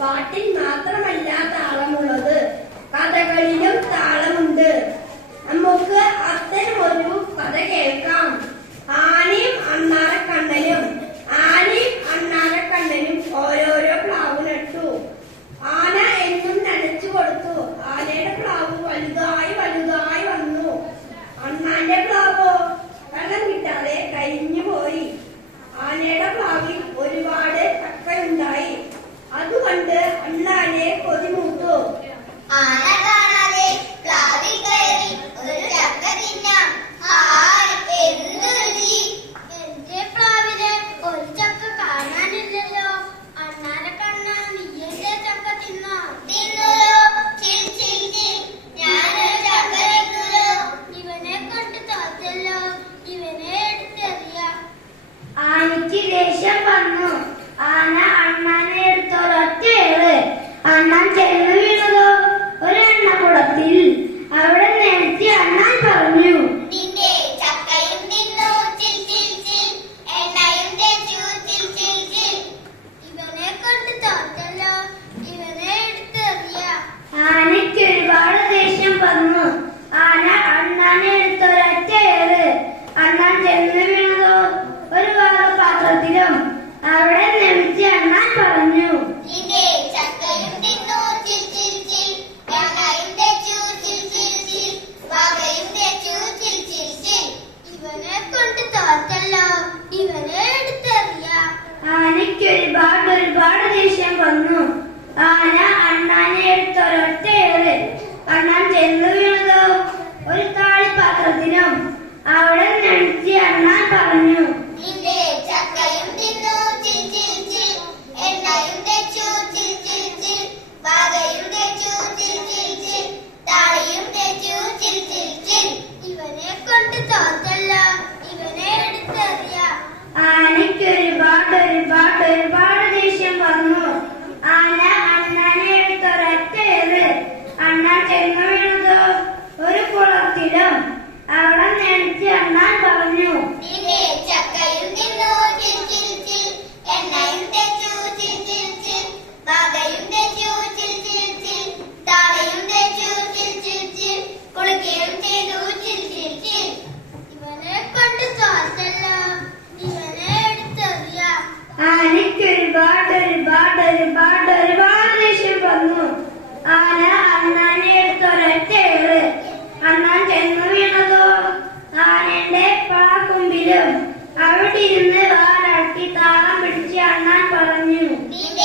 പാട്ടിൽ മാത്രം അമ്മയ്ക്ക് ദേഷ്യം വന്നു. ആന അണ്ണാനെ എടുത്തൊരൊറ്റ ഏറ്. അണ്ണാൻ ചെല്ലു വീണതോ? ഒരു എണ്ണക്കുടത്തിൽ അവിടെ നേരത്തെ അണ്ണാൻ പറഞ്ഞു. ആനയ്ക്ക് ആന അണ്ണാനെ എടുത്തൊരൊറ്റ ഏറ്. അണ്ണാൻ ചെന്നു പെരുമാണത് ഒരു കുളത്തിലും അവിടെ നെണിച്ച് എണ്ണാൻ പറഞ്ഞു. ആനയ്ക്കൊരുപാട് 嗯。